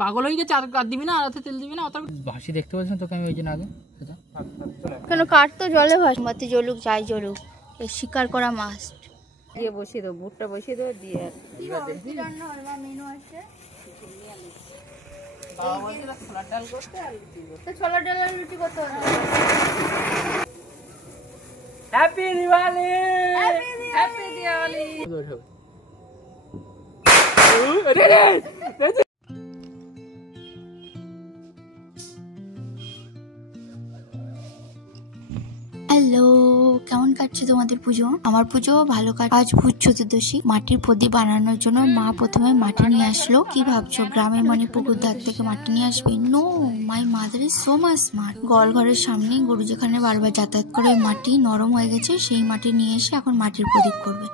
পাগল হয়ে গেছে। আর দিবি না, আর হাতে তেল দিবি না। অত ভাসি দেখতে পাচ্ছ তোকে আমি ওই জন্য আগে কেন কাঠ তো জলে ভাসে, বাতি জ্বলুক যাই জ্বলুক, এই শিকার করা মাছ দিয়ে বসিয়ে দেবো, বুটটা বসিয়ে দেবো দিয়ে মেনু আছে। ছোলার ডাল করতে আর ছোলার ডাল আর রুটি করতে হবে। Happy Diwali, happy Diwali. Hello, কেমন কাটছে তোমাদের পুজো? আমার পুজো ভালো কাটছে। আজ ভূত চতুর্দশী। মাটির প্রদীপ বানানোর জন্য মা প্রথমে মাটি নিয়ে আসলো। কি ভাবছো গ্রামের মানে পুকুর ধার থেকে মাটি নিয়ে আসবে? No, my mother is so much smart. গোয়াল ঘরের সামনে গরু যেখানে বারবার যাতায়াত করে মাটি নরম হয়ে গেছে, সেই মাটি নিয়ে এসে এখন মাটির প্রদীপ করবে।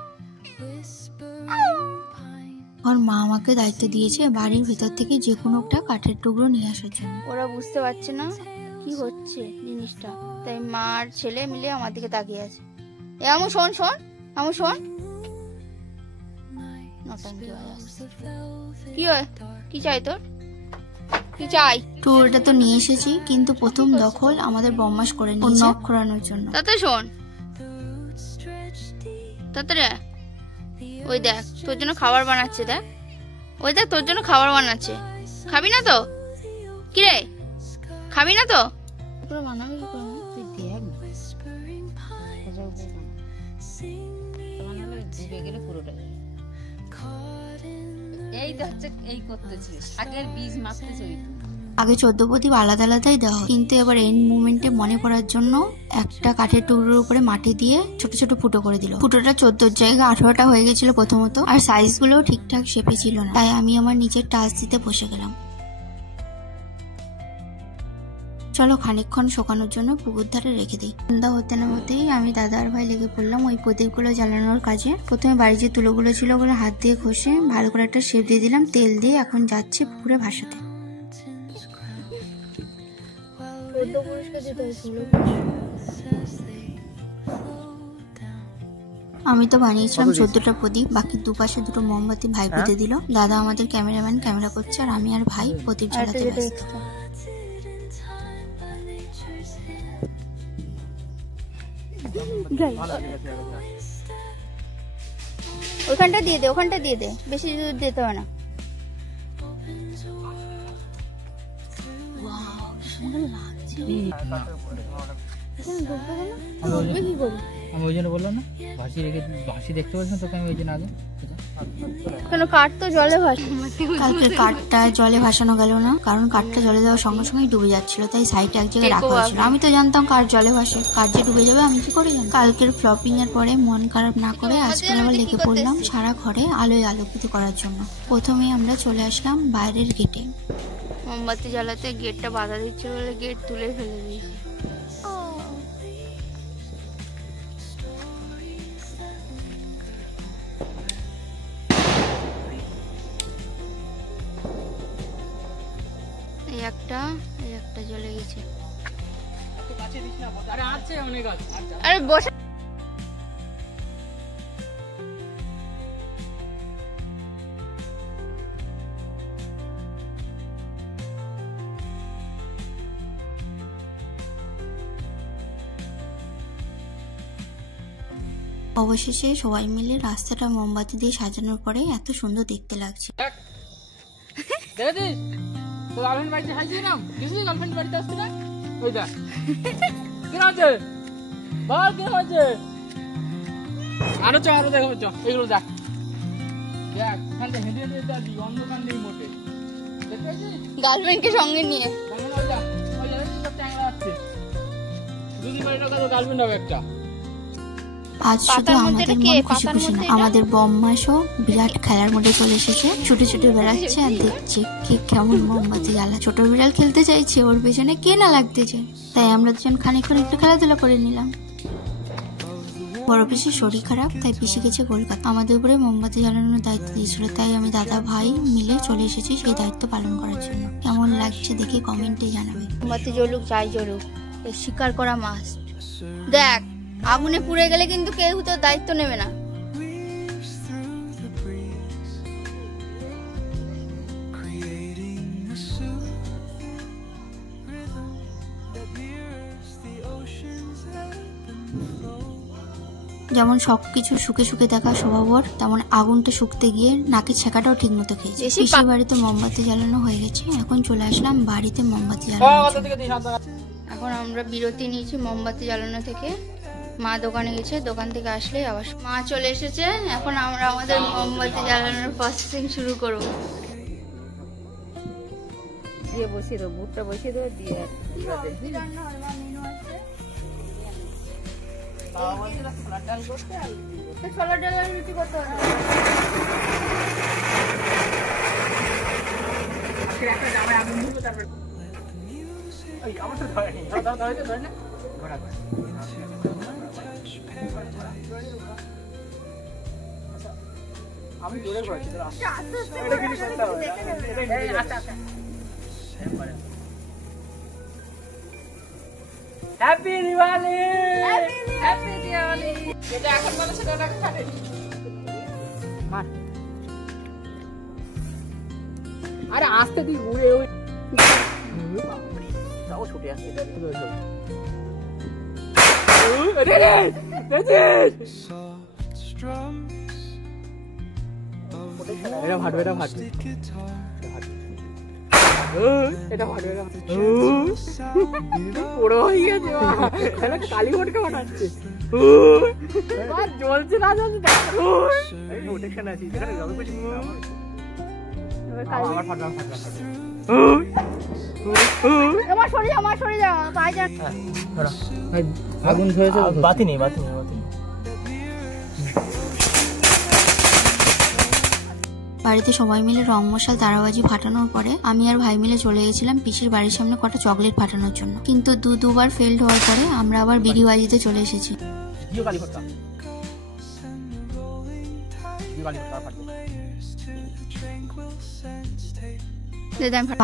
আর মা আমাকে দায়িত্ব দিয়েছে বাড়ির ভেতর থেকে যে কোনো একটা কাঠের টুকরো নিয়ে আসার জন্য। ওরা বুঝতে পারছে না কি হচ্ছে জিনিসটা, তাই মা আর ছেলে মিলে আমার দিকে তাকিয়ে আছে। আমু শোন শোন, আমু শোন। কি হয়, কি চাই তোর, কি চাই? টুকরোটা তো নিয়ে এসেছি, কিন্তু প্রথম দখল আমাদের বদমাশ করে নিয়েছে নখ খোঁড়ানোর জন্য। তাতে শোন, তাতে ওই দেখ তোর জন্য খাবার বানাচ্ছে, দেখ ওই দেখ তোর জন্য খাবার বানাচ্ছে। খাবি না তো? কি রে, খাবি না তো? বানাবি কি করে? তুই দেখ ডুবে গেলে পুরোটা এই হচ্ছে এই করতেছিস, আগের বীজ মাখতেছ। আগে 14 প্রদীপ আলাদা আলাদাই দেওয়া, কিন্তু এবার এন্ড মুভমেন্টে মনে করার জন্য একটা কাঠের টুকরোর উপরে মাটি দিয়ে ছোট ছোট ফুটো করে দিল। ফুটোটা 14 জায়গায় 18টা হয়ে গেছিল প্রথমত, আর সাইজ গুলো ঠিকঠাক শেপে ছিল না, তাই আমি আমার নিচের টাচ দিতে বসে গেলাম। চলো খানিকক্ষণ শোকানোর জন্য পুকুর ধারে রেখে দিই। সন্ধ্যা হতে না হতেই আমি দাদা আর ভাই লেগে পড়লাম ওই প্রদীপগুলো জ্বালানোর কাজে। প্রথমে বাড়ির যে তুলোগুলো ছিল ওগুলো হাত দিয়ে ঘষে ভালো করে একটা শেপ দিয়ে দিলাম, তেল দিয়ে এখন যাচ্ছে পুকুরে ভাসাতে। আমি তো বানিয়েছিলাম 14টা প্রদীপ, বাকি দুপাশে দুটো মোমবাতি ভাই পুঁতে দিল। দাদা আমাদের ক্যামেরাম্যান ক্যামেরা করছে, আর আমি আর ভাই প্রদীপ জ্বালাতে ব্যস্ত। ওখানটা দিয়ে দে, ওখানটা দিয়ে দে, বেশি দুধ দিতে হবে না। আমি ওই জন্য বললাম না ভাসি দেখতে পাচ্ছ তোকে আমি ওই জন্য আগে। কেন কাঠ তো জলে ভাসে। কালকে কাঠটা জলে ভাসানো গেল না, কারণ কাঠটা জলে দেওয়ার সঙ্গে সঙ্গে ডুবে যাচ্ছিল, তাই সাইডে এক জায়গায় রাখা হয়েছিল। আমি তো জানতাম কাঠ জলে ভাসে, কাঠ যে ডুবে যাবে আমি কি করে জানি। কালকের ফ্লপিং এর পরে মন খারাপ না করে আজকাল আবার লেগে পড়লাম সারা ঘরে আলোয় আলোকিত করার জন্য। প্রথমে আমরা চলে আসলাম বাইরের গেটে। মোমবাতি জ্বালাতে গেটটা বাধা দিচ্ছে বলে গেট তুলে ফেলে দিয়েছি। একটা জ্বলে গেছে। আরে বসে অবশেষে সবাই মিলে রাস্তাটা মোমবাতি দিয়ে সাজানোর পরে এত সুন্দর দেখতে লাগছে। গার্লফ্রেন্ড বাড়িতে হাইছি না, গেছিলি গার্লফ্রেন্ড বাড়িতে আসতে না? ওই দেখ কি আছে বল, কি হয়েছে? আরো চ, আরো দেখো, চ এগুলো দেখ দেখ, খান দে হেঁটে হেঁটে যাবি, অন্ধকার নেই মোটে। দেখতে পাচ্ছিস গার্লফ্রেন্ডকে সঙ্গে নিয়ে ওই জায়গায় সব ট্যাংরা আসছে। দুদিন বাড়িটা কাছে গার্লফ্রেন্ড হবে একটা। আজ শুধু আমাদের মন খুশি খুশি না, আমাদের বম্মাসও বিরাট খেলার মধ্যে চলে এসেছে। ছুটে ছুটে বেড়াচ্ছে আর দেখছে কে কেমন মোমবাতি জ্বালা। ছোট বিড়াল খেলতে চাইছে, ওর পেছনে কে না লাগতেছে, তাই আমরা দুজন খানিকক্ষণ একটু খেলাধুলা করে নিলাম। বড় পিসির শরীর খারাপ, তাই পিসি গেছে কলকাতা। আমাদের উপরে মোমবাতি জ্বালানোর দায়িত্ব দিয়েছিল, তাই আমি দাদা ভাই মিলে চলে এসেছি সেই দায়িত্ব পালন করার জন্য। কেমন লাগছে দেখে কমেন্টে জানাবে। মোমবাতি জ্বলুক যাই জ্বলুক, এই শিকার করা মাছ। দেখ আগুনে পুড়ে গেলে কিন্তু কেউ তো দায়িত্ব নেবে না। যেমন সবকিছু শুকে শুকে দেখা স্বভাব ওর, তেমন আগুনটা শুকতে গিয়ে নাকের ছেঁকাটাও ঠিক মতো খেয়েছে। পিসির বাড়িতে মোমবাতি জ্বালানো হয়ে গেছে, এখন চলে আসলাম বাড়িতে মোমবাতি জ্বালানো। এখন আমরা বিরতি নিয়েছি মোমবাতি জ্বালানো থেকে। মা দোকানে গেছে, দোকান থেকে আসলে আবার মা চলে এসেছে। এখন আমরা আমাদের মোমবাতি জ্বালানোর প্রসেসিং শুরু করব। দিয়ে বসিয়ে দেবো, বুটটা বসিয়ে দেবো, দিয়ে রান্না হয় মা, মেনু আছে ছোলার ডাল আর রুটি করতে হবে। আমি জোরে করেছি হ্যাপি দিওয়ালি, হ্যাপি দিওয়ালি। যেটা এখন বলে সেটা রাখা থাকে মার। আরে আস্তে দি ঘুরে ওই যাও ছুটে আসছে। রে রে এটা ভালো, এটা ভালো, এটা ভালো, এটা বড় হয়ে গেছে। কালী ভটকা বানাচ্ছে, জ্বলছে না জ্বলছে। আগুন ধরেছে, বাতি নেই, বাতি নেই, বাতি নেই। বাড়িতে সবাই মিলে রং মশাল তারাবাজি ফাটানোর পরে আমি আর ভাই মিলে চলে গেছিলাম পিসির বাড়ির সামনে কটা চকলেট ফাটানোর জন্য, কিন্তু দুবার ফেল্ড হওয়ার পরে আমরা আবার বিড়ি বাজিতে চলে এসেছি।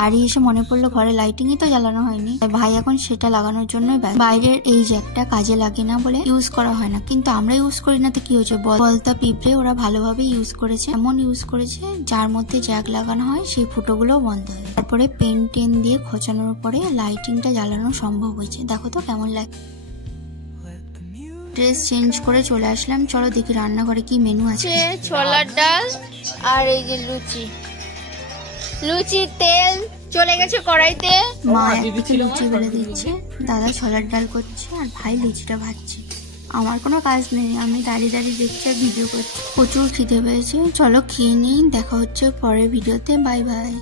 বাড়ি এসে মনে পড়লো ঘরে লাইটিংই তো জ্বালানো হয়নি, ভাই এখন সেটা লাগানোর জন্যই বাইরের এই জ্যাকটা কাজে লাগে না বলে ইউজ করা হয় না, কিন্তু আমরা ইউজ করি না তো কি হয়েছে, বলতা পিঁপড়ে ওরা ভালোভাবে ইউজ করেছে, এমন ইউজ করেছে যার মধ্যে জ্যাক লাগানো হয় সেই ফুটোগুলো বন্ধ হয়। তারপরে পেন টেন দিয়ে খোঁচানোর পরে লাইটিংটা জ্বালানো সম্ভব হয়েছে। দেখো তো কেমন লাগে। ড্রেস চেঞ্জ করে চলে আসলাম, চলো দেখি রান্নাঘরে কি মেনু আছে। ছোলার ডাল আর এই যে লুচি, লুচির তেল চলে গেছে কড়াইতে। মা লুচি বেলে দিচ্ছে, দাদা ছোলার ডাল করছে আর ভাই লুচিটা ভাজছে। আমার কোনো কাজ নেই, আমি দাঁড়িয়ে দাঁড়িয়ে দেখছি আর ভিডিও করছি। প্রচুর খিদে পেয়েছে, চলো খেয়ে নিই। দেখা হচ্ছে পরের ভিডিওতে, বাই বাই।